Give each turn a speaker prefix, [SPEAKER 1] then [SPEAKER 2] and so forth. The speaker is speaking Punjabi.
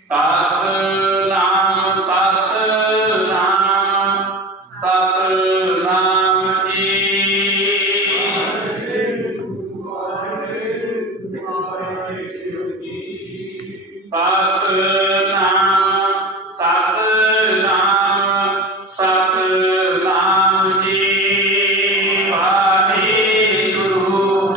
[SPEAKER 1] ਸਤਨਾਮ ਸਤਨਾਮ ਸਤਨਾਮ ਜੀ। ਸਤਨਾਮ ਸਤਨਾਮ ਸਤਨਾਮ ਜੀ। ਵਾਹਿਗੁਰੂ।